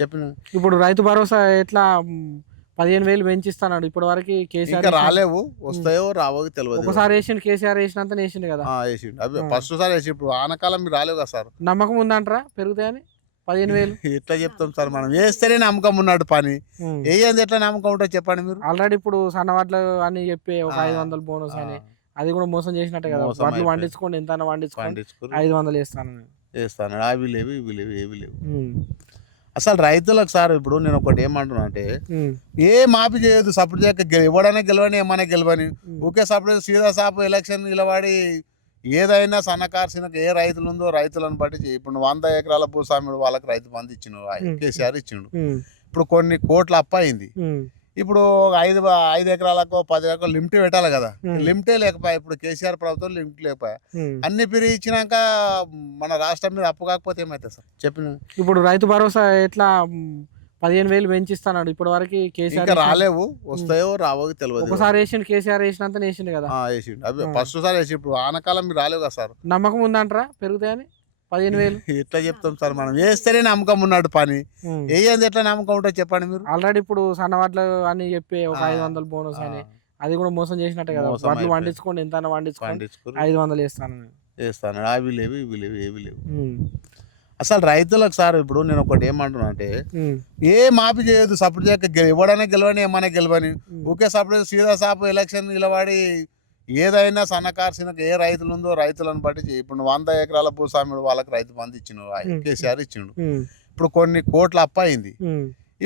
చెప్పిన ఇప్పుడు రైతు భరోసా ఎట్లా 15,000 పెంచిస్తున్నాడు ఇప్పటి వరకు కేసీఆర్ ఇంకా వేసిన- రాలేవు, వస్తాయో రావో తెలియదు. ఒకసారి వేసిండు కేసీఆర్ వేసినంత వేసిండు కదా వేసిండు అవి ఫస్ట్ సారి వేసి ఇప్పుడు ఆనకాలం మీరు రాలేవు కదా సార్. నమ్మకం ఉందంటారా పెరుగుతాయని 15,000 ఎట్లా చెప్తాం సార్, మనం వేస్తేనే నమ్మకం ఉన్నాడు పని. వేయంది ఎట్లా నమ్మకం ఉంటుంది చెప్పండి మీరు. ఆల్రెడీ ఇప్పుడు సన్నవాట్లు అని చెప్పి ఒక 500 బోనస్ అని అది కూడా మోసం చేసినట్టే కదా. మోసం వడ్లు అయిపోయింది. పండించుకోండి ఎంత వండించుకోండి పండించుకుని 500 వేస్తాను వేస్తాను, అవి లేవు ఇవి లేవు ఏవి లేవు. అసలు రైతులకు సార్ ఇప్పుడు నేను ఒకటి ఏమంటున్నా అంటే, ఏ మాఫీ చేయదు సపోర్ట్ చేయక ఎవడైనా గెలవని ఏమైనా గెలవని ఒకే సపోర్ట్ సీదా సాపు ఎలక్షన్ నిలబడి ఏదైనా సన్నకారు చిన్నకు ఏ రైతులు ఉందో రైతులను బట్టి ఇప్పుడు 100 ఎకరాల భూస్వాముడు వాళ్ళకి రైతు బంధు ఇచ్చిండు, కేసీఆర్ ఇచ్చిండు. ఇప్పుడు కొన్ని కోట్ల అప్పు అయింది. ఇప్పుడు 5 ఎకరాలకు 10 ఎకరాలకు లిమిట్ పెట్టాలి కదా, లిమిటే లేకపోయా. ఇప్పుడు కేసీఆర్ ప్రభుత్వం లిమిట్ లేకపోయా. అన్ని పెరిగి ఇచ్చినాక మన రాష్ట్రం మీద అప్పు కాకపోతే ఏమైతుంది సార్ చెప్పిన. ఇప్పుడు రైతు భరోసా ఎట్లా 15,000 పెంచిస్తున్నాడు ఇప్పటి వరకు కేసీఆర్ ఇంకా రాలేవు, వస్తాయో రావో తెలియదు. ఒకసారి వేసిండు కేసీఆర్ వేసినంత వేసిండు కదా. వేసిండు అవి ఫస్ట్ సారి వేసి ఇప్పుడు ఆనకాలం మీరు రాలేవు కదా సార్. నమ్మకం ఉందంటారా పెరుగుతాయని 15,000 ఎట్లా చెప్తాం సార్, మనం వేస్తేనే నమ్మకం ఉన్నాడు పని. వేయంది ఎట్లా నమ్మకం ఉంటుంది చెప్పండి మీరు. ఆల్రెడీ ఇప్పుడు సన్నవాట్లు అని చెప్పి ఒక 500 బోనస్ అని అది కూడా మోసం చేసినట్టే కదా. మోసం వడ్లు అయిపోయింది. వండించుకోండి ఎంత వండించుకోండి పండించుకుని 500 వేస్తాను వేస్తాను, అవి లేవు ఇవి లేవు ఏవి లేవు. అసలు రైతులకు సార్ ఇప్పుడు నేను ఒకటి ఏమంటున్నా అంటే, ఏ మాఫీ చేయదు సపోర్ట్ చేయక ఎవడైనా గెలవని ఏమైనా గెలవని ఒకే సపోర్ట్ సీదా సాపు ఎలక్షన్ నిలబడి ఏదైనా సన్నకారు చిన్నకు ఏ రైతులు ఉందో రైతులను బట్టి ఇప్పుడు 100 ఎకరాల భూస్వాముడు వాళ్ళకి రైతు బంధు ఇచ్చిండు, కేసీఆర్ ఇచ్చిండు. ఇప్పుడు కొన్ని కోట్ల అప్పు అయింది.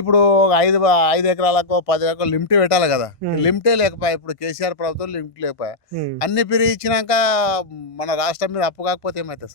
ఇప్పుడు 5 ఎకరాలకు 10 ఎకరాలకు లిమిట్ పెట్టాలి కదా, లిమిటే లేకపోయా. ఇప్పుడు కేసీఆర్ ప్రభుత్వం లిమిట్ లేకపోయా. అన్ని పెరిగి ఇచ్చినాక మన రాష్ట్రం మీద అప్పు కాకపోతే ఏమైతుంది సార్.